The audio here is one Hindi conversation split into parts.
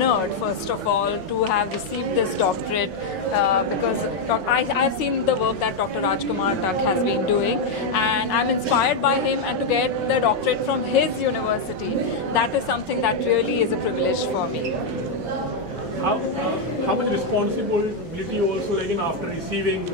honored, first of all, to have received this doctorate because I've seen the work that Dr. Rajkumar Tuck has been doing, and I'm inspired by him, and to get the doctorate from his university, that is something that really is a privilege for me. How much responsibility also like after receiving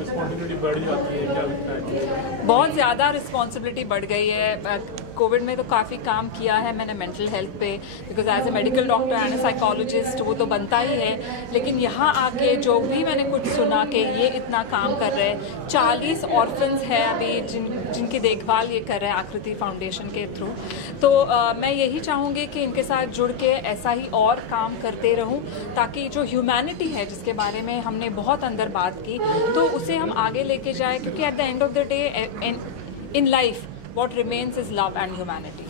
responsibility बढ़ जाती है, क्या लगता है? बहुत ज़्यादा रिस्पॉन्सिबिलिटी बढ़ गई है. कोविड में तो काफ़ी काम किया है मैंने मेंटल हेल्थ पे, because as a medical doctor and a psychologist वो तो बनता ही है, लेकिन यहाँ आके जो भी मैंने कुछ सुना कि ये इतना काम कर रहे हैं. 40 ऑर्फन्स है अभी जिनकी देखभाल ये कर रहे हैं आकृति फाउंडेशन के थ्रू. तो मैं यही चाहूँगी कि इनके साथ जुड़ के ऐसा ही और काम करते रहूँ, ताकि जो ह्यूमैनिटी है जिसके बारे में हमने बहुत अंदर बात की, तो उसे हम आगे लेके जाए, क्योंकि at the end of the day in life what remains is love and humanity.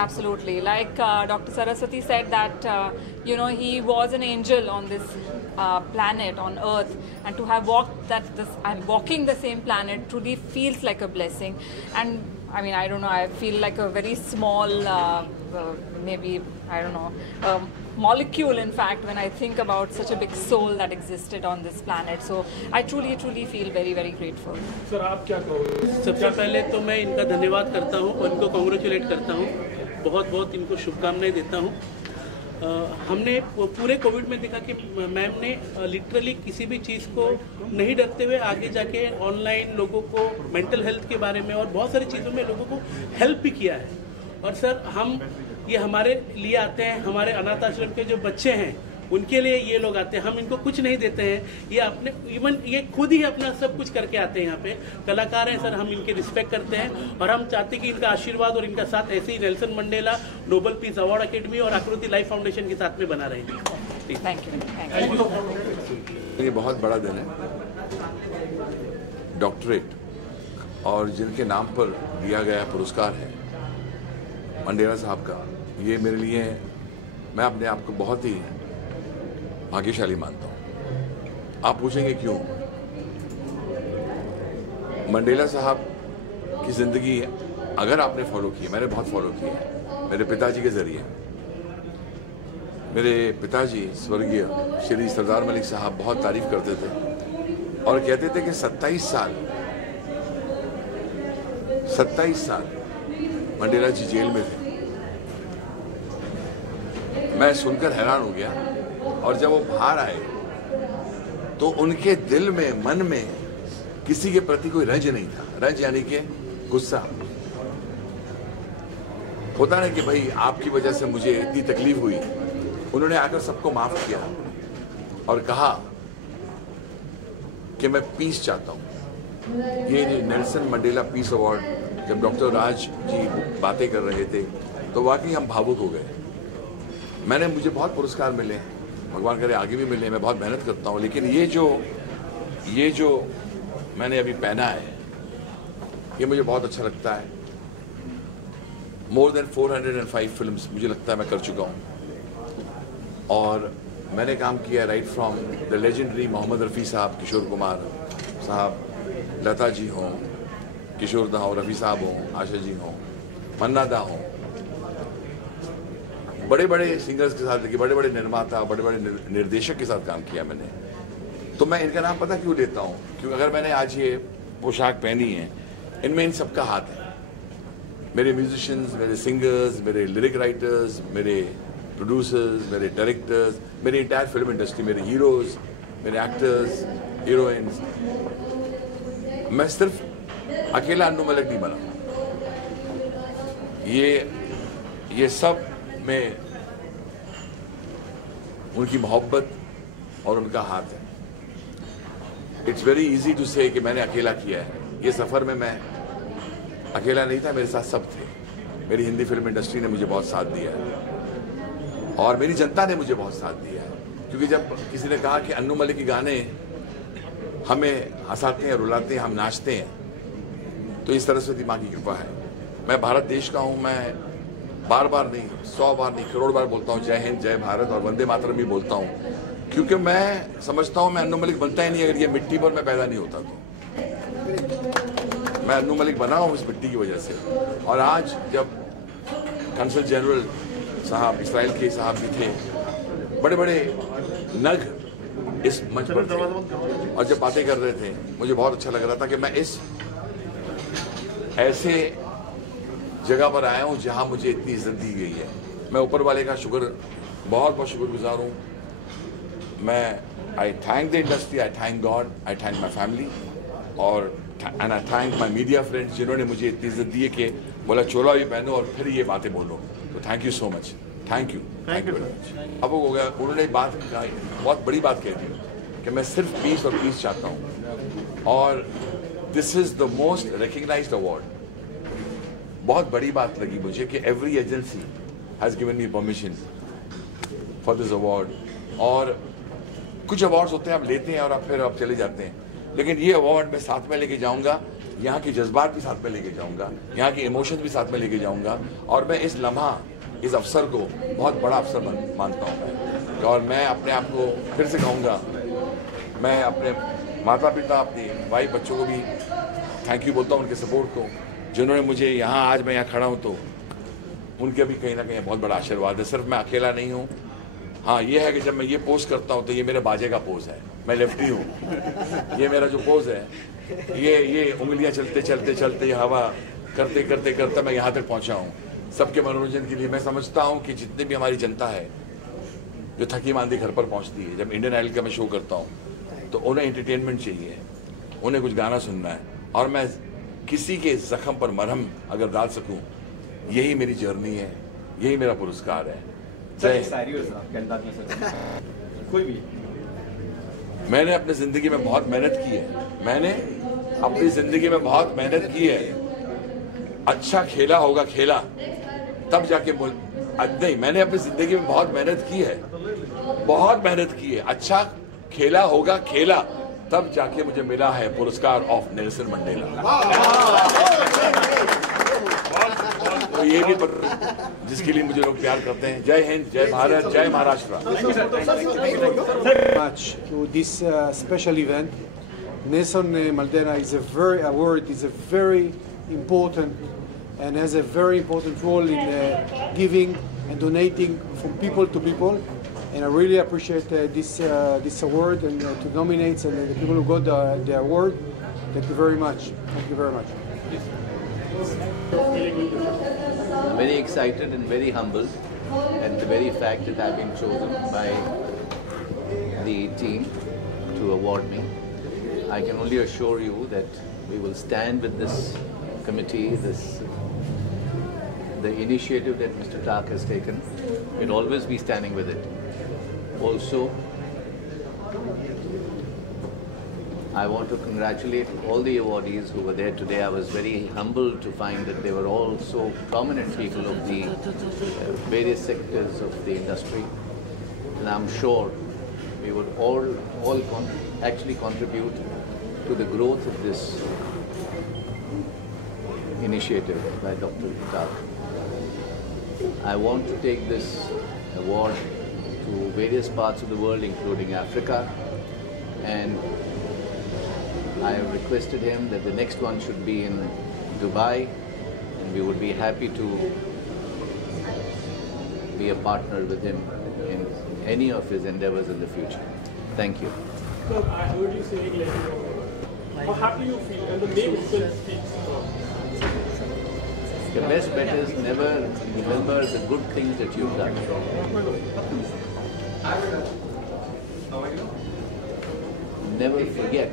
Absolutely. Like Dr. Saraswati said that, he was an angel on this planet, on Earth, and to have I'm walking the same planet truly feels like a blessing. And I mean, I don't know, I feel like a very small, maybe, I don't know, molecule in fact when I think about such a big soul that existed on this planet. So I truly feel very grateful. Sir आप क्या कहोगे? सबसे पहले तो मैं इनका धन्यवाद करता हूँ और इनको कॉन्ग्रेचुलेट करता हूँ, बहुत इनको शुभकामनाएं देता हूँ. हमने पूरे कोविड में देखा कि मैम ने लिटरली किसी भी चीज़ को नहीं डरते हुए आगे जाके ऑनलाइन लोगों को मेंटल हेल्थ के बारे में और बहुत सारी चीज़ों में लोगों को हेल्प भी किया है. और सर ये हमारे लिए आते हैं, हमारे अनाथ आश्रम के जो बच्चे हैं उनके लिए ये लोग आते हैं. हम इनको कुछ नहीं देते हैं, ये खुद ही अपना सब कुछ करके आते हैं. यहाँ पे कलाकार हैं सर, हम इनके रिस्पेक्ट करते हैं और हम चाहते हैं कि इनका आशीर्वाद और इनका साथ ऐसे ही Nelson Mandela Nobel peace award academy और आकृति लाइफ फाउंडेशन के साथ में बना रहेंगे. Thank you. ये बहुत बड़ा दिन है, डॉक्टरेट, और जिनके नाम पर दिया गया पुरस्कार है मंडेला साहब का, ये मेरे लिए, मैं अपने आप को बहुत ही भाग्यशाली मानता हूँ. आप पूछेंगे क्यों? मंडेला साहब की ज़िंदगी अगर आपने फॉलो की, मैंने बहुत फॉलो की है मेरे पिताजी के ज़रिए. मेरे पिताजी स्वर्गीय श्री सरदार मलिक साहब बहुत तारीफ करते थे और कहते थे कि 27 साल मंडेला जी जेल में थे. मैं सुनकर हैरान हो गया, और जब वो बाहर आए तो उनके दिल में, मन में किसी के प्रति कोई रंज नहीं था. रंज यानी कि गुस्सा. होता ना कि भाई आपकी वजह से मुझे इतनी तकलीफ हुई. उन्होंने आकर सबको माफ किया और कहा कि मैं पीस चाहता हूं. ये नेल्सन मंडेला पीस अवार्ड जब डॉक्टर राज जी बातें कर रहे थे तो वाकई हम भावुक हो गए. मुझे बहुत पुरस्कार मिले, भगवान करे आगे भी मिले, मैं बहुत मेहनत करता हूँ, लेकिन ये जो मैंने अभी पहना है ये मुझे बहुत अच्छा लगता है. मोर देन 405 फिल्म्स मुझे लगता है मैं कर चुका हूँ, और मैंने काम किया right from the legendary Mohammed Rafi sahab, Kishore Kumar साहब, लता जी हों, किशोर दा हो, रफ़ी साहब हों, आशा जी हों, मन्ना दा हों, बड़े सिंगर्स के साथ, देखिए बड़े निर्माता, बड़े निर्देशक के साथ काम किया मैंने. तो मैं इनका नाम पता क्यों लेता हूँ? क्योंकि अगर मैंने आज ये पोशाक पहनी है, इनमें इन सबका हाथ है. मेरे म्यूजिशियंस, मेरे सिंगर्स, मेरे लिरिक राइटर्स, मेरे प्रोड्यूसर्स, मेरे डायरेक्टर्स, मेरी इंटायर फिल्म इंडस्ट्री, मेरे हीरोज, मेरे एक्टर्स, हीरोइंस. मैं सिर्फ अकेला अन्नू मलिक नहीं बना. ये सब में उनकी मोहब्बत और उनका हाथ है. इट्स वेरी इजी टू से कि मैंने अकेला किया है. ये सफ़र में मैं अकेला नहीं था, मेरे साथ सब थे. मेरी हिंदी फिल्म इंडस्ट्री ने मुझे बहुत साथ दिया है और मेरी जनता ने मुझे बहुत साथ दिया है. क्योंकि जब किसी ने कहा कि अन्नू मलिक के गाने हमें हंसाते हैं, रुलाते हैं, हम नाचते हैं, तो इस सरस्वती माँ की कृपा है. मैं भारत देश का हूँ. मैं बार नहीं, 100 बार नहीं, करोड़ बार बोलता हूँ जय हिंद, जय भारत और वंदे मातरम भी बोलता हूँ, क्योंकि मैं समझता हूँ मैं अन्नू मलिक बनता ही नहीं अगर ये मिट्टी पर मैं पैदा नहीं होता. तो मैं अन्नू मलिक बना हूँ इस मिट्टी की वजह से. और आज जब कंसल जनरल साहब, इसराइल के साहब भी थे, बड़े बड़े नग इस मंच पर थे और जब बातें कर रहे थे मुझे बहुत अच्छा लग रहा था कि मैं इस ऐसे जगह पर आया हूँ जहाँ मुझे इतनी इज्जत दी गई है। मैं ऊपर वाले का बहुत बहुत शुक्रगुजार हूँ। मैं I thank the industry, I thank God, I thank my family और and I thank my media friends जिन्होंने मुझे इतनी इज्जत दी है कि बोला चोला भी पहनो और फिर ये बातें बोलो। तो thank you so much, thank you very much. अब हो गया, उन्होंने बात बहुत बड़ी बात कह दी कि मैं सिर्फ पीस और पीस चाहता हूँ और this is the most recognised award. बहुत बड़ी बात लगी मुझे कि every agency has given me permission for this award. और कुछ अवार्ड्स होते हैं आप लेते हैं और फिर आप चले जाते हैं, लेकिन ये अवार्ड मैं साथ में लेके जाऊंगा, यहाँ के जज्बात भी साथ में लेके जाऊंगा, यहाँ के इमोशंस भी साथ में लेके जाऊंगा और मैं इस लम्हा, इस अवसर को बहुत बड़ा अवसर मानता हूँ मैं। और मैं अपने आप को फिर से कहूँगा, मैं अपने माता पिता, अपनी वाइफ, बच्चों को भी थैंक यू बोलता हूँ, उनके सपोर्ट को, जिन्होंने मुझे यहाँ आज मैं यहाँ खड़ा हूँ तो उनके भी कहीं ना कहीं बहुत बड़ा आशीर्वाद है। सिर्फ मैं अकेला नहीं हूँ। हाँ, ये है कि जब मैं ये पोज करता हूँ तो ये मेरे बाजे का पोज है, मैं लेफ्टी हूँ। ये मेरा जो पोज है, ये उंगलियाँ चलते चलते चलते हवा करते करते करते मैं यहाँ तक पहुँचा हूँ सबके मनोरंजन के लिए। मैं समझता हूँ कि जितनी भी हमारी जनता है जो थकी मांदी घर पर पहुँचती है, जब इंडियन आइडल का मैं शो करता हूँ तो उन्हें एंटरटेनमेंट चाहिए, उन्हें कुछ गाना सुनना है और मैं किसी के जख्म पर मरहम अगर डाल सकूं, यही मेरी जर्नी है, यही मेरा पुरस्कार है। कोई भी मैंने अपनी जिंदगी में बहुत मेहनत की है, मैंने अपनी जिंदगी में बहुत मेहनत की है। अच्छा खेला होगा खेला तब जाके नहीं, मैंने अपनी जिंदगी में बहुत मेहनत की है, बहुत मेहनत की है। अच्छा खेला होगा खेला तब जाके मुझे मिला है पुरस्कार ऑफ नेल्सन मंडेला। तो ये भी जिसके लिए मुझे लोग प्यार करते हैं। जय हिंद, जय भारत, जय Maharashtra. Much to this special event. Nelson Mandela is a very important and has a very important role in giving and donating from people to people. And I really appreciate this award and to nominate and the people who got the award. Thank you very much. Thank you very much. I'm very excited and very humbled at the very fact that I've been chosen by the team to award me. I can only assure you that we will stand with this committee, the initiative that Mr. Tak has taken. We'll always be standing with it. Also, I want to congratulate all the awardees who were there today. I was very humbled to find that they were all so prominent people of the various sectors of the industry. And I'm sure we would all actually contribute to the growth of this initiative by Dr. Tak. I want to take this award to various parts of the world, including Africa, and I have requested him that the next one should be in Dubai, and we would be happy to be a partner with him in any of his endeavors in the future. Thank you. Sir, I heard you saying how happy you feel, and the name itself speaks. The best bet is never remember the good things that you've done. Never forget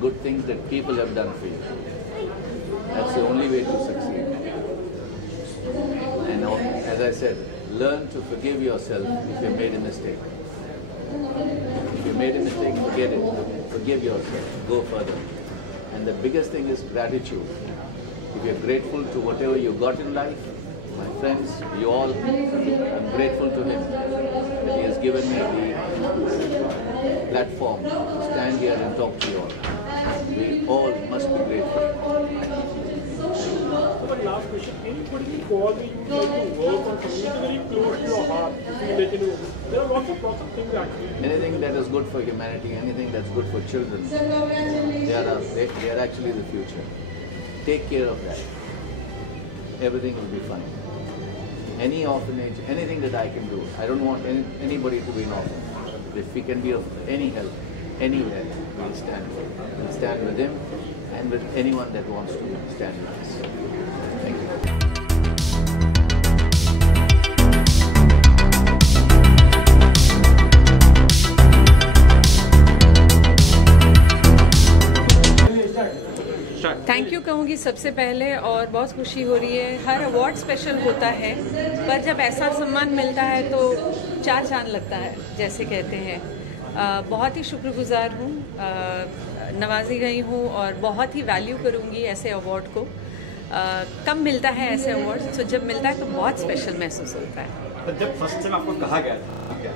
good things that people have done for you. That's the only way to succeed. And as I said, learn to forgive yourself if you made a mistake. If you made a mistake, forget it. Forgive yourself. Go further. And the biggest thing is gratitude. If you're grateful to whatever you got in life, my friends, you all, I'm grateful to him that he has given me the platform to stand here and talk to you all. We all must be grateful. One last question. Anybody call me you like to work on something which is very close to your heart? You feel like, there are lots of things actually. Anything that is good for humanity, anything that's good for children, they are actually the future. Take care of that. Everything will be fine. any orphanage, anything that I can do. I don't want anybody to be an orphan. If we can be of any help, anywhere, we'll stand for it. We'll stand with him and with anyone that wants to stand with us. Thank you. Thank you कहूँगी सबसे पहले, और बहुत खुशी हो रही है। हर अवार्ड स्पेशल होता है, पर जब ऐसा सम्मान मिलता है तो चार चांद लगता है, जैसे कहते हैं। बहुत ही शुक्रगुजार हूँ, नवाजी गई हूँ और बहुत ही वैल्यू करूँगी ऐसे अवार्ड को। कम मिलता है ऐसे अवार्ड, तो जब मिलता है तो बहुत स्पेशल महसूस होता है। तो जब फर्स्ट टाइम आपको कहा गया था क्या?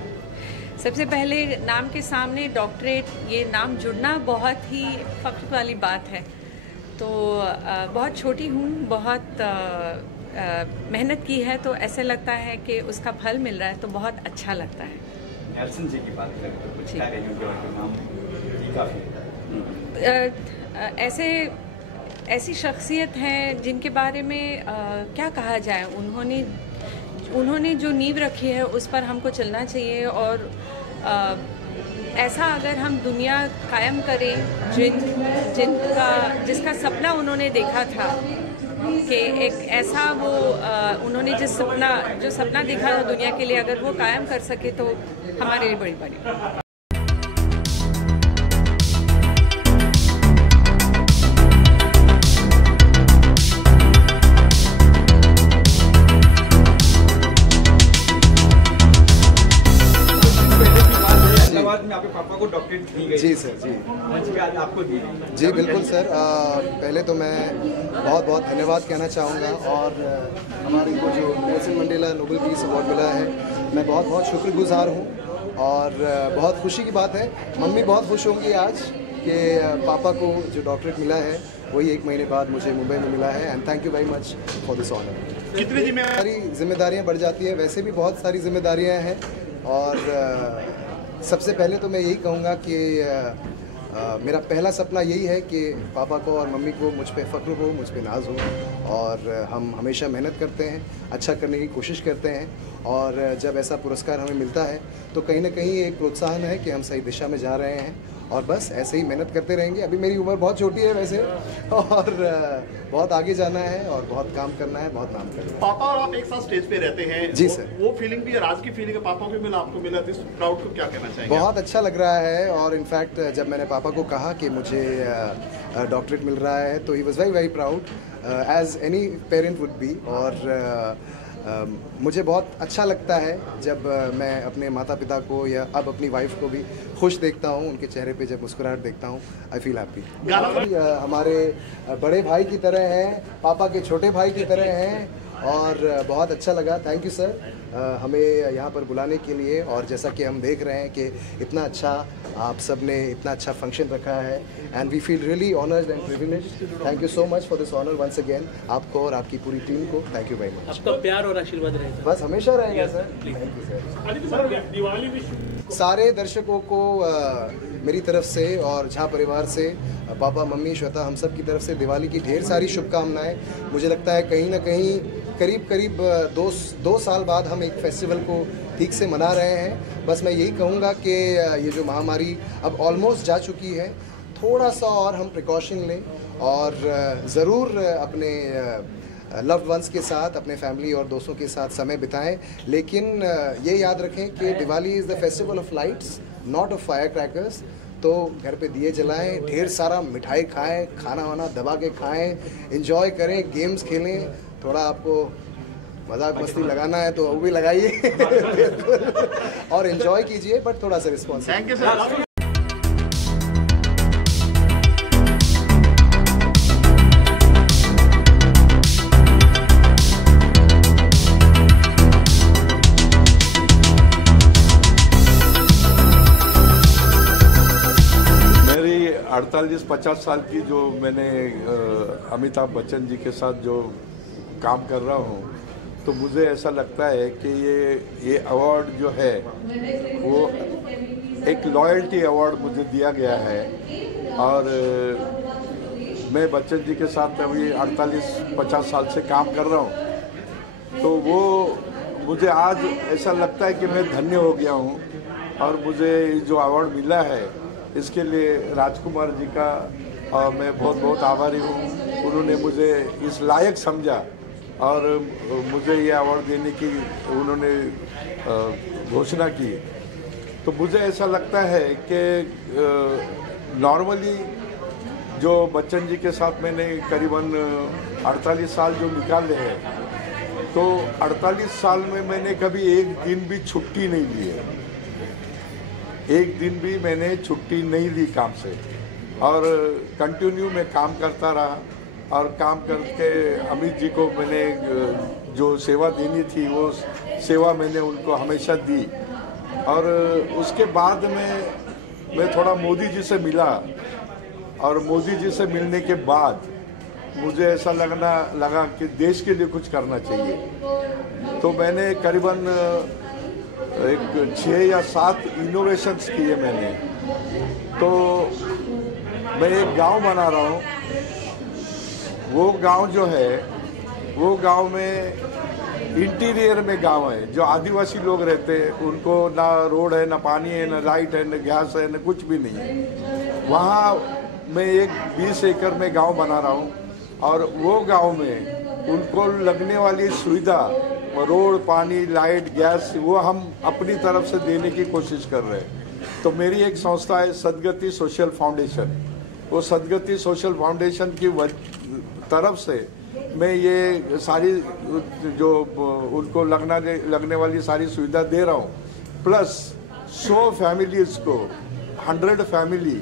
सबसे पहले नाम के सामने डॉक्टरेट, ये नाम जुड़ना बहुत ही फख्र वाली बात है। तो बहुत छोटी हूँ, बहुत मेहनत की है, तो ऐसे लगता है कि उसका फल मिल रहा है, तो बहुत अच्छा लगता है। नेल्सन जी की बात करें तो कुछ क्या कहेंगे उनके नाम जी काफ़ी ऐसी शख्सियत हैं जिनके बारे में क्या कहा जाए। उन्होंने जो नींव रखी है उस पर हमको चलना चाहिए, और ऐसा अगर हम दुनिया कायम करें जिसका सपना उन्होंने देखा था कि एक ऐसा उन्होंने जो सपना देखा था दुनिया के लिए, अगर वो कायम कर सके तो हमारे लिए बड़ी बात। पापा को डॉक्टरेट दी गई। जी सर, जी मंच पे आज आपको दी गई। जी बिल्कुल सर। पहले तो मैं बहुत बहुत धन्यवाद कहना चाहूँगा, और हमारे को जो Nelson Mandela Nobel peace award मिला है, मैं बहुत बहुत शुक्रगुजार हूँ, और बहुत खुशी की बात है। मम्मी बहुत खुश होंगी आज कि पापा को जो डॉक्टरेट मिला है वही 1 महीने बाद मुझे मुंबई में मिला है। And thank you very much for this honour. कितनी जिम्मेदारियाँ बढ़ जाती हैं, वैसे भी बहुत सारी जिम्मेदारियाँ हैं, और सबसे पहले तो मैं यही कहूँगा कि मेरा पहला सपना यही है कि पापा को और मम्मी को मुझ पे फ़ख्र हो, मुझ पे नाज हो, और हम हमेशा मेहनत करते हैं, अच्छा करने की कोशिश करते हैं, और जब ऐसा पुरस्कार हमें मिलता है तो कहीं ना कहीं एक प्रोत्साहन है कि हम सही दिशा में जा रहे हैं, और बस ऐसे ही मेहनत करते रहेंगे। अभी मेरी उम्र बहुत छोटी है वैसे, और बहुत आगे जाना है और बहुत काम करना है, बहुत नाम करना है। पापा और आप एक साथ स्टेज पे रहते हैं। जी सर। वो फीलिंग भी, राज की फीलिंग है, पापा को मिला, आपको मिला, तो इस प्राउड को क्या कहना चाहेंगे? बहुत अच्छा लग रहा है, और इनफैक्ट जब मैंने पापा को कहा कि मुझे डॉक्टरेट मिल रहा है तो he was very very proud, as any parent would be. और मुझे बहुत अच्छा लगता है जब मैं अपने माता पिता को या अब अपनी वाइफ को भी खुश देखता हूँ, उनके चेहरे पे जब मुस्कुराहट देखता हूँ, आई फील हैप्पी। हमारे बड़े भाई की तरह हैं, पापा के छोटे भाई की तरह हैं, और बहुत अच्छा लगा। थैंक यू सर हमें यहाँ पर बुलाने के लिए, और जैसा कि हम देख रहे हैं कि इतना अच्छा आप सब ने इतना अच्छा फंक्शन रखा है, and we feel really honoured and privileged. Thank you so much for this honour once again, आपको और आपकी पूरी टीम को थैंक यू वेरी मच। आपका प्यार और आशीर्वाद रहेगा, बस हमेशा रहेगा sir. Thank you sir. Diwali wish सारे दर्शकों को मेरी तरफ से और झा परिवार से, पापा मम्मी श्वेता, हम सब की तरफ से दिवाली की ढेर सारी शुभकामनाएं। मुझे लगता है कहीं ना कहीं करीब 2 साल बाद हम एक फेस्टिवल को ठीक से मना रहे हैं। बस मैं यही कहूँगा कि ये जो महामारी अब ऑलमोस्ट जा चुकी है, थोड़ा सा और हम प्रिकॉशन लें, और ज़रूर अपने लव्ड वंस के साथ, अपने फैमिली और दोस्तों के साथ समय बिताएं, लेकिन ये याद रखें कि Diwali is the festival of lights, not of fire crackers. तो घर पे दिए जलाएं, ढेर सारा मिठाई खाएं, खाना वाना दबा के खाएं, एंजॉय करें, गेम्स खेलें, थोड़ा आपको मजाक मस्ती लगाना है तो वो भी लगाइए और एंजॉय कीजिए, बट थोड़ा सा रिस्पॉन्सिबल। Thank you sir. मेरी 48-50 साल की जो मैंने अमिताभ बच्चन जी के साथ जो काम कर रहा हूँ, तो मुझे ऐसा लगता है कि ये अवार्ड जो है वो एक लॉयल्टी अवार्ड मुझे दिया गया है, और मैं बच्चन जी के साथ अभी 48-50 साल से काम कर रहा हूँ, तो वो मुझे आज ऐसा लगता है कि मैं धन्य हो गया हूँ और मुझे जो अवार्ड मिला है इसके लिए राजकुमार जी का मैं बहुत बहुत आभारी हूँ। उन्होंने मुझे इस लायक समझा और मुझे ये अवार्ड देने की उन्होंने घोषणा की। तो मुझे ऐसा लगता है कि नॉर्मली जो बच्चन जी के साथ मैंने करीबन 48 साल जो निकाले हैं, तो 48 साल में मैंने कभी एक दिन भी छुट्टी नहीं ली है। एक दिन भी मैंने छुट्टी नहीं ली काम से और कंटिन्यू मैं काम करता रहा और काम करके अमित जी को मैंने जो सेवा देनी थी वो सेवा मैंने उनको हमेशा दी। और उसके बाद में मैं थोड़ा मोदी जी से मिला और मोदी जी से मिलने के बाद मुझे ऐसा लगा कि देश के लिए कुछ करना चाहिए। तो मैंने करीबन एक 6 या 7 इनोवेशंस किए मैंने। तो मैं एक गांव बना रहा हूँ। वो गांव जो है वो गांव में इंटीरियर में गांव है, जो आदिवासी लोग रहते हैं उनको ना रोड है, ना पानी है, ना लाइट है, ना गैस है, ना कुछ भी नहीं है। वहाँ मैं एक 20 एकड़ में गांव बना रहा हूँ और वो गांव में उनको लगने वाली सुविधा रोड, पानी, लाइट, गैस वो हम अपनी तरफ से देने की कोशिश कर रहे हैं। तो मेरी एक संस्था है सदगति सोशल फाउंडेशन। वो सदगति सोशल फाउंडेशन की तरफ से मैं ये सारी जो उनको लगने वाली सारी सुविधा दे रहा हूँ। प्लस 100 फैमिलीज को 100 फैमिली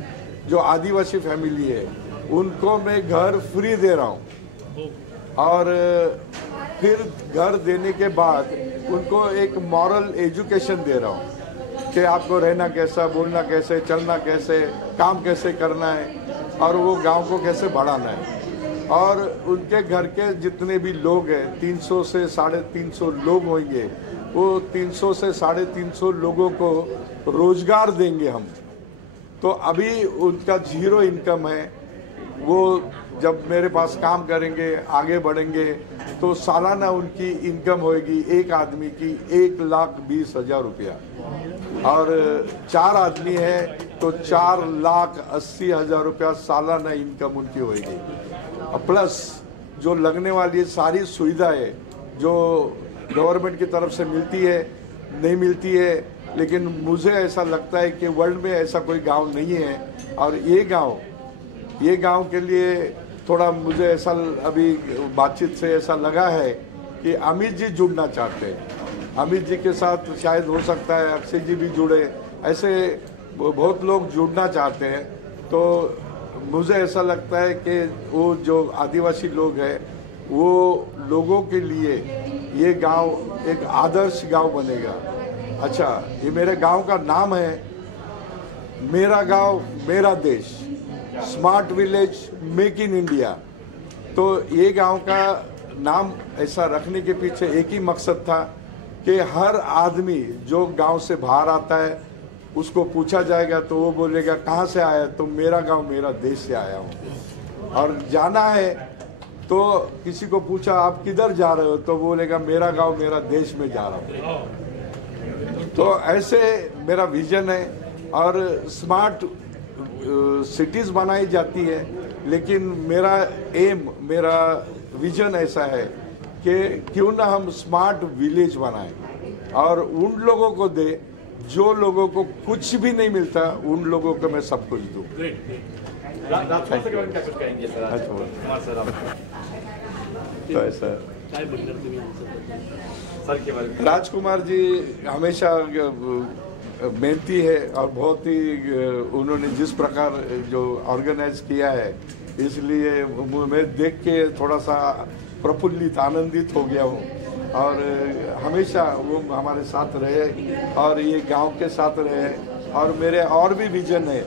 जो आदिवासी फैमिली है उनको मैं घर फ्री दे रहा हूँ। और फिर घर देने के बाद उनको एक मॉरल एजुकेशन दे रहा हूँ कि आपको रहना कैसा, बोलना कैसे, चलना कैसे, काम कैसे करना है और वो गांव को कैसे बढ़ाना है। और उनके घर के जितने भी लोग हैं 300 से 350 लोग होंगे, वो 300 से 350 लोगों को रोजगार देंगे हम। तो अभी उनका 0 इनकम है। वो जब मेरे पास काम करेंगे, आगे बढ़ेंगे तो सालाना उनकी इनकम होगी एक आदमी की 1,20,000 रुपया और 4 आदमी है तो 4,80,000 रुपया सालाना इनकम उनकी होगी। प्लस जो लगने वाली सारी सुविधाएं जो गवर्नमेंट की तरफ से मिलती है, नहीं मिलती है, लेकिन मुझे ऐसा लगता है कि वर्ल्ड में ऐसा कोई गांव नहीं है। और ये गांव के लिए थोड़ा मुझे ऐसा अभी बातचीत से ऐसा लगा है कि अमित जी जुड़ना चाहते हैं। अमित जी के साथ शायद हो सकता है अक्षय जी भी जुड़े, ऐसे बहुत लोग जुड़ना चाहते हैं। तो मुझे ऐसा लगता है कि वो जो आदिवासी लोग हैं वो लोगों के लिए ये गांव एक आदर्श गांव बनेगा। अच्छा, ये मेरे गांव का नाम है मेरा गांव मेरा देश, smart village make in India. तो ये गांव का नाम ऐसा रखने के पीछे एक ही मकसद था कि हर आदमी जो गांव से बाहर आता है उसको पूछा जाएगा तो वो बोलेगा कहाँ से आया, तो मेरा गांव मेरा देश से आया हूँ। और जाना है तो किसी को पूछा आप किधर जा रहे हो, तो बोलेगा मेरा गांव मेरा देश में जा रहा हूँ। तो ऐसे मेरा विजन है। और स्मार्ट सिटीज बनाई जाती है, लेकिन मेरा एम, मेरा विजन ऐसा है कि क्यों ना हम स्मार्ट विलेज बनाएं और उन लोगों को दे जो लोगों को कुछ भी नहीं मिलता, उन लोगों को मैं सब कुछ दूं। तो ऐसा राजकुमार जी हमेशा मेहनती है और बहुत ही उन्होंने जिस प्रकार जो ऑर्गेनाइज किया है, इसलिए मैं देख के थोड़ा सा प्रफुल्लित, आनंदित हो गया हूँ। और हमेशा वो हमारे साथ रहे और ये गांव के साथ रहे। और मेरे और भी विजन है,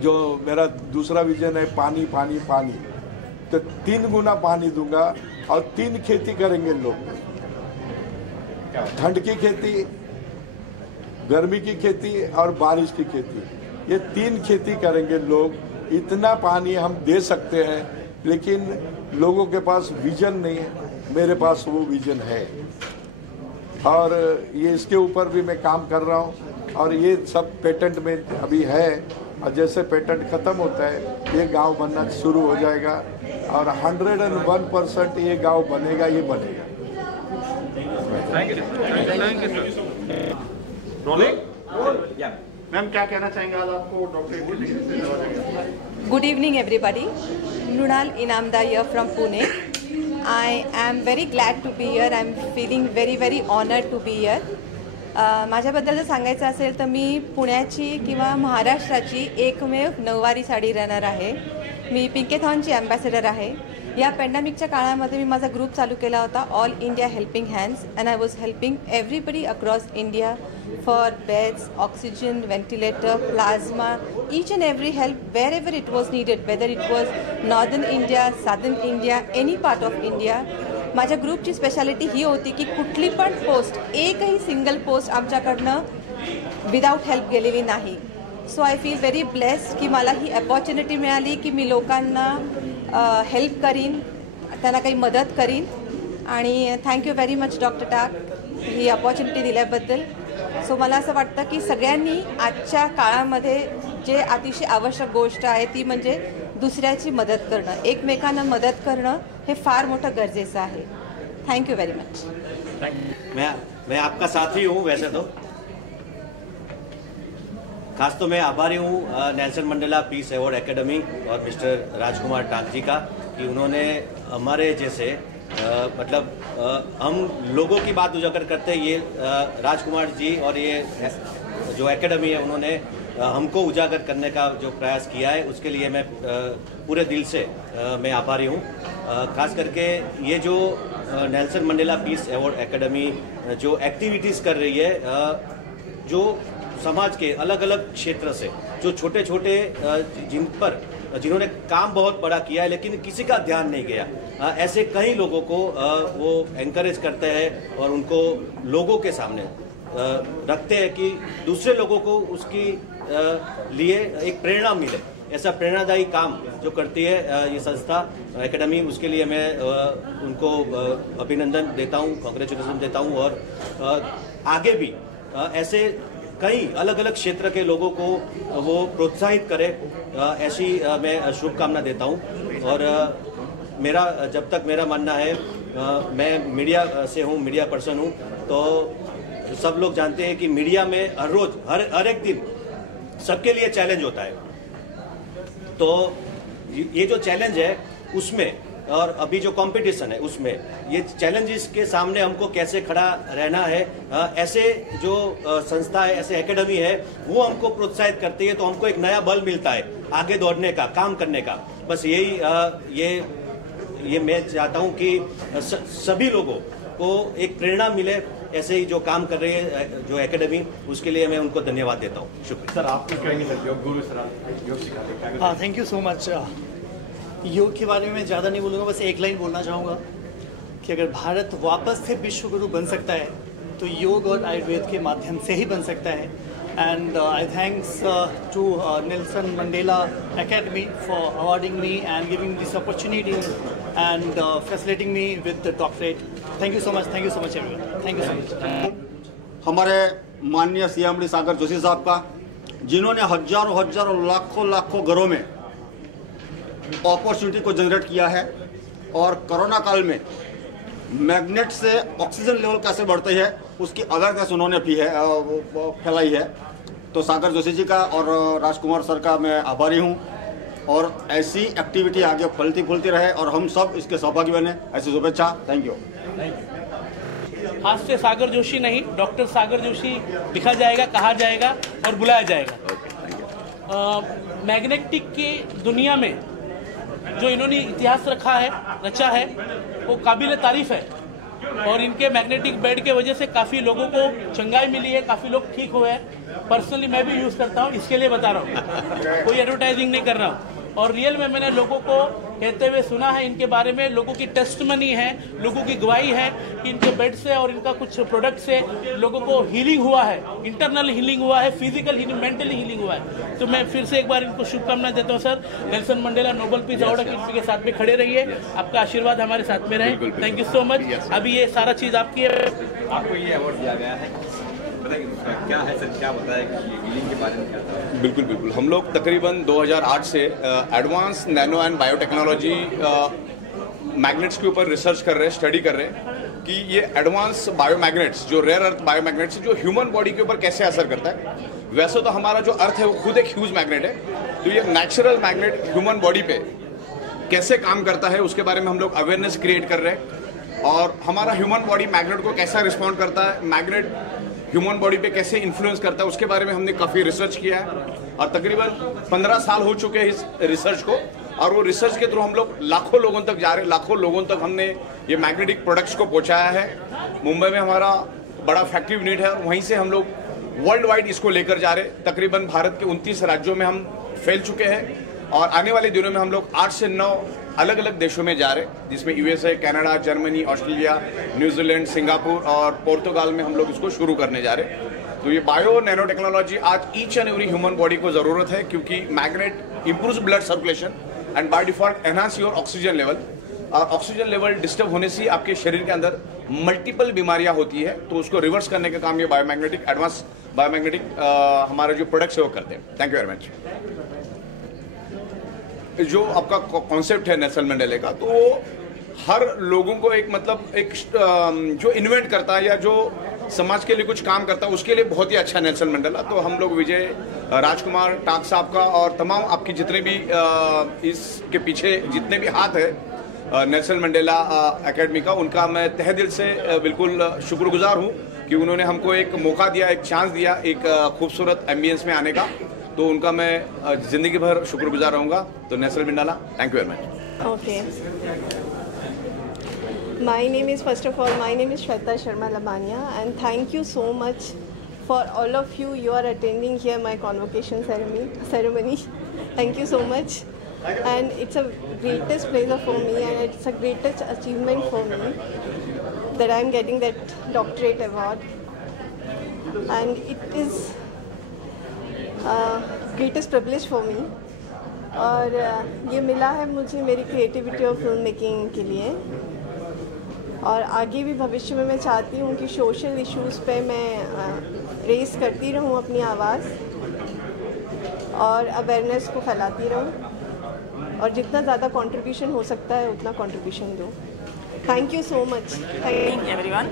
जो मेरा दूसरा विजन है पानी पानी पानी। तो 3 गुना पानी दूंगा और 3 खेती करेंगे लोग, ठंड की खेती, गर्मी की खेती और बारिश की खेती। ये 3 खेती करेंगे लोग। इतना पानी हम दे सकते हैं, लेकिन लोगों के पास विजन नहीं है। मेरे पास वो विजन है। और ये इसके ऊपर भी मैं काम कर रहा हूँ और ये सब पेटेंट में अभी है और जैसे पेटेंट ख़त्म होता है ये गांव बनना शुरू हो जाएगा और 101% ये गांव बनेगा, ये बनेगा। थैंक यू मैम, क्या कहना चाहेंगे आज आपको डॉक्टरेट की डिग्री से नवाजा गया? Good evening everybody. Mrunal Inamda here from Pune. I am very glad to be here. I am feeling very honored to be here. माझ्याबद्दल जर सांगायचं असेल तर मी पुण्याची किंवा महाराष्ट्राची एकमेव नऊवारी साडी रनर आहे. मी पिंकेथॉनची ॲम्बॅसेडर आहे. या पॅन्डेमिकच्या काळामध्ये मी माझा ग्रुप चालू केला होता all India helping hands and I was helping everybody across India for beds, oxygen, ventilator, plasma, each and every help wherever it was needed, whether it was northern India, southern India, any part of India. माझ्या ग्रुपची स्पेशालिटी ही होती की कुठली पण पोस्ट, एकही सिंगल पोस्ट आमच्याकडनं विदाऊट हेल्प गेलेली नाही. सो आय फील व्हेरी ब्लेस्ड की मला ही अपॉर्च्युनिटी मिळाली की मी लोकांना हेल्प करीन, त्यांना काही मदत करीन. आणि थँक्यू व्हेरी मच डॉक्टर टाक ही अपॉर्च्युनिटी दिल्याबद्दल. सो मला असं वाटतं की सगळ्यांनी आजच्या काळामध्ये जे अतिशय आवश्यक गोष्ट आहे ती म्हणजे दुसऱ्याची मदत करणं, एकमेकांना मदत करणं हे फार मोठं गरजेचं आहे. Thank you very much. मैं आपका साथी हूँ वैसे तो, खास तो मैं आभारी हूँ Nelson Mandela peace award academy और मिस्टर राजकुमार टाक जी का कि उन्होंने हमारे जैसे हम लोगों की बात उजागर करते हैं. ये राजकुमार जी और ये जो एकेडमी है उन्होंने हमको उजागर करने का जो प्रयास किया है उसके लिए मैं पूरे दिल से मैं आभारी हूँ. खास करके ये जो Nelson Mandela peace award academy जो एक्टिविटीज़ कर रही है, जो समाज के अलग अलग क्षेत्र से जो छोटे छोटे जिन्होंने काम बहुत बड़ा किया है लेकिन किसी का ध्यान नहीं गया, ऐसे कई लोगों को वो एनकरेज करते हैं और उनको लोगों के सामने रखते हैं कि दूसरे लोगों को उसकी लिए एक प्रेरणा मिले. ऐसा प्रेरणादायी काम जो करती है ये संस्था एकेडमी, उसके लिए मैं उनको अभिनंदन देता हूँ, कांग्रेचुलेसन देता हूँ. और आगे भी ऐसे कई अलग अलग क्षेत्र के लोगों को वो प्रोत्साहित करे, ऐसी मैं शुभकामना देता हूँ. और मेरा जब तक मेरा मानना है, मैं मीडिया से हूँ, मीडिया पर्सन हूँ, तो सब लोग जानते हैं कि मीडिया में हर रोज हर एक दिन सबके लिए चैलेंज होता है. तो ये जो चैलेंज है उसमें और अभी जो कंपटीशन है उसमें ये चैलेंजेस के सामने हमको कैसे खड़ा रहना है, ऐसे जो संस्था है, ऐसे एकेडमी है, वो हमको प्रोत्साहित करती है. तो हमको एक नया बल मिलता है आगे दौड़ने का, काम करने का. बस यही ये मैं चाहता हूँ कि सभी लोगों को एक प्रेरणा मिले. ऐसे ही जो काम कर रही है जो एकेडमी, उसके लिए मैं उनको धन्यवाद देता हूँ. शुक्रिया सर. आपको कहेंगे सर योग गुरु सर योग सिखाते? हाँ, थैंक यू सो मच. योग के बारे में मैं ज़्यादा नहीं बोलूँगा, बस एक लाइन बोलना चाहूँगा कि अगर भारत वापस से विश्व गुरु बन सकता है तो योग और आयुर्वेद के माध्यम से ही बन सकता है. And I thanks to Nelson Mandela academy for awarding me and giving this opportunity and facilitating me with the doctorate. Thank you so much everyone. Thank you so much. हमारे माननीय सीएम सागर जोशी साहब का, जिन्होंने हजारों लाखों घरों में अपॉर्चुनिटी को जनरेट किया है और कोरोना काल में मैग्नेट से ऑक्सीजन लेवल कैसे बढ़ती है उसकी अवेयरनेस उन्होंने भी है फैलाई है. तो सागर जोशी जी का और राजकुमार सर का मैं आभारी हूँ. और ऐसी एक्टिविटी आगे फलती फूलती रहे और हम सब इसके सहभागी बने, ऐसी शुभेच्छा. Thank you. आज से सागर जोशी नहीं, डॉक्टर सागर जोशी लिखा जाएगा, कहा जाएगा और बुलाया जाएगा. मैग्नेटिक की दुनिया में जो इन्होंने इतिहास रचा है वो काबिल तारीफ है. और इनके मैग्नेटिक बेड के वजह से काफ़ी लोगों को चंगाई मिली है, काफ़ी लोग ठीक हुए हैं. पर्सनली मैं भी यूज़ करता हूँ, इसके लिए बता रहा हूँ, कोई एडवर्टाइजिंग नहीं कर रहा हूँ. और रियल में मैंने लोगों को कहते हुए सुना है इनके बारे में, लोगों की टेस्टमनी है, लोगों की गवाही है कि इनके बेड से और इनका कुछ प्रोडक्ट से लोगों को हीलिंग हुआ है, इंटरनल हीलिंग हुआ है, फिजिकल हीलिंग, मेंटली हीलिंग हुआ है। तो मैं फिर से एक बार इनको शुभकामनाएं देता हूँ sir. Nelson Mandela Nobel peace award के साथ में खड़े रहिए, आपका आशीर्वाद हमारे साथ में रहे। Thank you so much. अभी ये सारा चीज़ आपकी है। आपको ये अवार्ड दिया गया है, क्या है सर, क्या बताया कि हीलिंग के बारे में क्या था? बिल्कुल बिल्कुल, हम लोग तकरीबन 2008 से advance nano and biotechnology magnets के ऊपर रिसर्च कर रहे हैं, स्टडी कर रहे हैं कि ये एडवांस बायोमैग्नेट्स, जो रेयर अर्थ बायोमैग्नेट्स, जो ह्यूमन बॉडी के ऊपर कैसे असर करता है। वैसे तो हमारा जो अर्थ है वो खुद एक ह्यूज मैग्नेट है, तो ये नेचुरल मैग्नेट ह्यूमन बॉडी पे कैसे काम करता है उसके बारे में हम लोग अवेयरनेस क्रिएट कर रहे हैं। और हमारा ह्यूमन बॉडी मैग्नेट को कैसा रिस्पॉन्ड करता है, मैग्नेट ह्यूमन बॉडी पे कैसे इन्फ्लुएंस करता है, उसके बारे में हमने काफ़ी रिसर्च किया है। और तकरीबन 15 साल हो चुके हैं इस रिसर्च को, और वो रिसर्च के थ्रू हम लोग लाखों लोगों तक जा रहे हैं, लाखों लोगों तक हमने ये मैग्नेटिक प्रोडक्ट्स को पहुंचाया है। मुंबई में हमारा बड़ा फैक्ट्री यूनिट है, वहीं से हम लोग वर्ल्ड वाइड इसको लेकर जा रहे हैं। तकरीबन भारत के 29 राज्यों में हम फैल चुके हैं, और आने वाले दिनों में हम लोग 8 से 9 अलग अलग देशों में जा रहे हैं, जिसमें USA, Canada, Germany, Australia, New Zealand, Singapore और पोर्तुगाल में हम लोग इसको शुरू करने जा रहे हैं। तो ये बायो नैनो टेक्नोलॉजी आज each and every human body को ज़रूरत है, क्योंकि magnet improves blood circulation and by default enhance your oxygen level. और ऑक्सीजन लेवल डिस्टर्ब होने से आपके शरीर के अंदर मल्टीपल बीमारियां होती है, तो उसको रिवर्स करने का काम ये बायोमैग्नेटिक, एडवांस बायोमैग्नेटिक हमारे जो प्रोडक्ट्स है वो करते हैं। Thank you very much. जो आपका कॉन्सेप्ट है नेल्सन मंडेला का, तो वो हर लोगों को एक मतलब एक जो इन्वेंट करता है या जो समाज के लिए कुछ काम करता है उसके लिए बहुत ही अच्छा नेल्सन मंडेला। तो हम लोग विजय राजकुमार टाक साहब का और तमाम आपकी जितने भी इसके पीछे जितने भी हाथ है नेल्सन मंडेला एकेडमी का, उनका मैं तहे दिल से बिल्कुल शुक्रगुजार हूँ कि उन्होंने हमको एक मौका दिया, एक चांस दिया, एक खूबसूरत एम्बियंस में आने का। तो उनका मैं जिंदगी भर शुक्रगुजार रहूँगा। तो Nelson Mandela, thank you very much. Okay, my name is, first of all, my name is Shweta Sharma Lamania, and thank you so much for all of you. You are attending here my convocation ceremony. Thank you so much, and it's a greatest pleasure for me, and it's a greatest achievement for me that I'm getting that doctorate award, and it is greatest privilege for me. और ये मिला है मुझे मेरी क्रिएटिविटी और फिल्म मेकिंग के लिए, और आगे भी भविष्य में मैं चाहती हूँ कि सोशल इश्यूज़ पे मैं रेस करती रहूँ अपनी आवाज़, और अवेयरनेस को फैलाती रहूँ, और जितना ज़्यादा कंट्रीब्यूशन हो सकता है उतना कंट्रीब्यूशन दूँ। Thank you so much. Good everyone.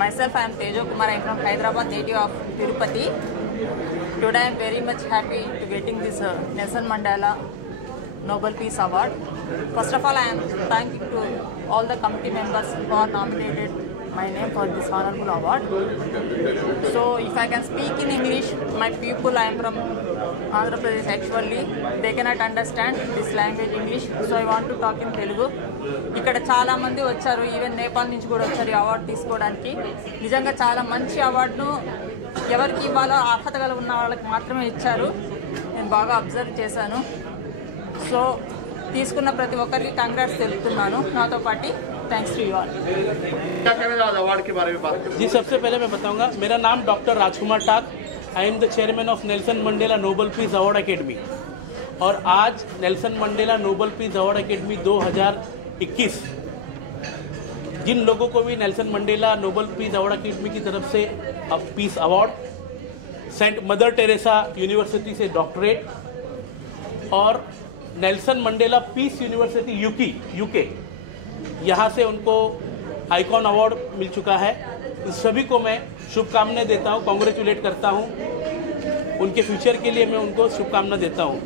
Myself, I am Tejo Kumar. I am from Hyderabad, native of Tirupati. Today I am very much happy to getting this Nelson Mandela Nobel Peace Award. First of all, I am thanking to all the committee members who are nominated my name for this honorable award. So if I can speak in English, my people, I am from Andhra Pradesh actually, they cannot understand this language English, so I want to talk in Telugu. ఇక్కడ చాలా మంది వచ్చారు, ఈవెన్ నేపాల్ నుంచి కూడా వచ్చారు ఈ అవార్డు తీసుకోవడానికి. నిజంగా చాలా మంచి అవార్డును ఎవరికి ఇవ్వాలో అర్హత గల ఉన్న వాళ్ళకి మాత్రమే ఇచ్చారు. నేను బాగా అబ్జర్వ్ చేశాను. సో తీసుకున్న ప్రతి ఒక్కరికి కంగ్రాట్స్ తెలుపుతున్నాను నాతో పాటు. Thanks to you all. Award के बारे में बात जी, सबसे पहले मैं बताऊंगा, मेरा नाम doctor Rajkumar Tak, I am the chairman of Nelson Mandela Nobel peace award academy. और आज Nelson Mandela Nobel peace award academy 2021 जिन लोगों को भी Nelson Mandela Nobel peace award academy की तरफ से अब peace award, saint Mother Teresa university से डॉक्टरेट और Nelson Mandela peace university UK यहाँ से उनको आइकॉन अवार्ड मिल चुका है। इन सभी को मैं शुभकामनाएं देता हूँ, कॉन्ग्रेचुलेट करता हूँ। उनके फ्यूचर के लिए मैं उनको शुभकामना देता हूँ।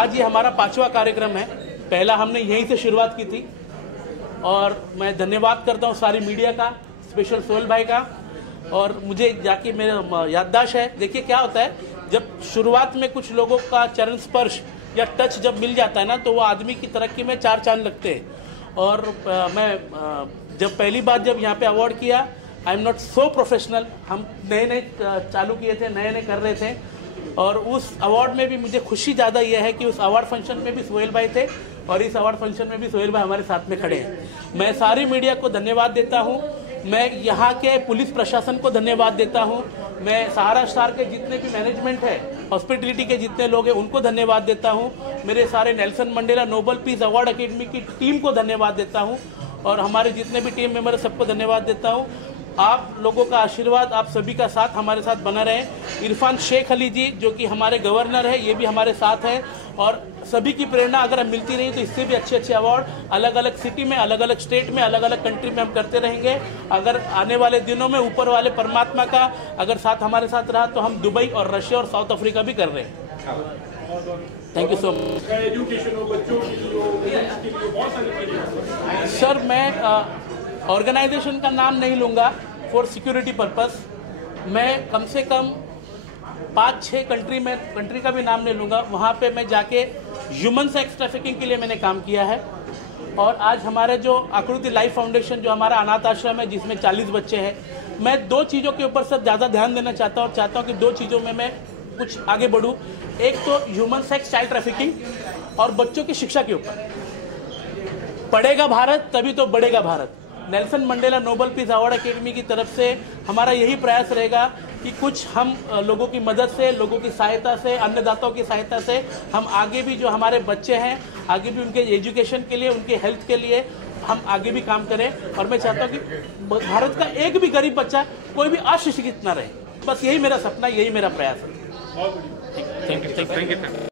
आज ये हमारा 5वां कार्यक्रम है, पहला हमने यहीं से शुरुआत की थी, और मैं धन्यवाद करता हूँ सारी मीडिया का, स्पेशल सोहेल भाई का। और मुझे जाके मेरा याददाश्त है, देखिए क्या होता है, जब शुरुआत में कुछ लोगों का चरण स्पर्श या टच जब मिल जाता है ना, तो वो आदमी की तरक्की में 4 चांद लगते हैं। और मैं जब पहली बार जब यहाँ पे अवार्ड किया, I am not so professional, हम नए चालू किए थे, नए कर रहे थे, और उस अवार्ड में भी मुझे खुशी ज़्यादा यह है कि उस अवार्ड फंक्शन में भी सोहेल भाई थे और इस अवार्ड फंक्शन में भी सोहेल भाई हमारे साथ में खड़े हैं। मैं सारी मीडिया को धन्यवाद देता हूँ, मैं यहाँ के पुलिस प्रशासन को धन्यवाद देता हूँ, मैं सहारा स्टार के जितने भी मैनेजमेंट है, हॉस्पिटलिटी के जितने लोग हैं उनको धन्यवाद देता हूँ, मेरे सारे Nelson Mandela Nobel peace award academy की टीम को धन्यवाद देता हूँ और हमारे जितने भी टीम मेंबर सबको धन्यवाद देता हूँ। आप लोगों का आशीर्वाद, आप सभी का साथ हमारे साथ बना रहे। इरफान शेख अली जी जो कि हमारे गवर्नर है, ये भी हमारे साथ हैं और सभी की प्रेरणा अगर हम मिलती रही तो इससे भी अच्छे अच्छे अवार्ड अलग अलग सिटी में, अलग अलग स्टेट में, अलग अलग कंट्री में हम करते रहेंगे। अगर आने वाले दिनों में ऊपर वाले परमात्मा का अगर साथ हमारे साथ रहा तो हम दुबई और रशिया और साउथ अफ्रीका भी कर रहे हैं। Thank you so much. Education हो, बच्चों के लिए बहुत सारी चीजें। सर मैं ऑर्गेनाइजेशन का नाम नहीं लूँगा फॉर सिक्योरिटी पर्पस, मैं कम से कम 5-6 कंट्री का भी नाम नहीं लूँगा, वहाँ पे मैं जाके ह्यूमन सेक्स ट्रैफिकिंग के लिए मैंने काम किया है। और आज हमारे जो आकृति लाइफ फाउंडेशन जो हमारा अनाथ आश्रम है जिसमें 40 बच्चे हैं, मैं 2 चीज़ों के ऊपर सब ज़्यादा ध्यान देना चाहता हूँ और चाहता हूँ कि 2 चीज़ों में मैं कुछ आगे बढ़ूँ। एक तो ह्यूमन सेक्स चाइल्ड ट्रैफिकिंग और बच्चों की शिक्षा के ऊपर। पढ़ेगा भारत तभी तो बढ़ेगा Bharat. Nelson Mandela Nobel peace award academy की तरफ से हमारा यही प्रयास रहेगा कि कुछ हम लोगों की मदद से, लोगों की सहायता से, अन्नदाताओं की सहायता से हम आगे भी जो हमारे बच्चे हैं आगे भी उनके एजुकेशन के लिए, उनके हेल्थ के लिए हम आगे भी काम करें। और मैं चाहता हूँ कि भारत का एक भी गरीब बच्चा कोई भी अशिक्षित ना रहे, बस यही मेरा सपना, यही मेरा प्रयास है। Thank you.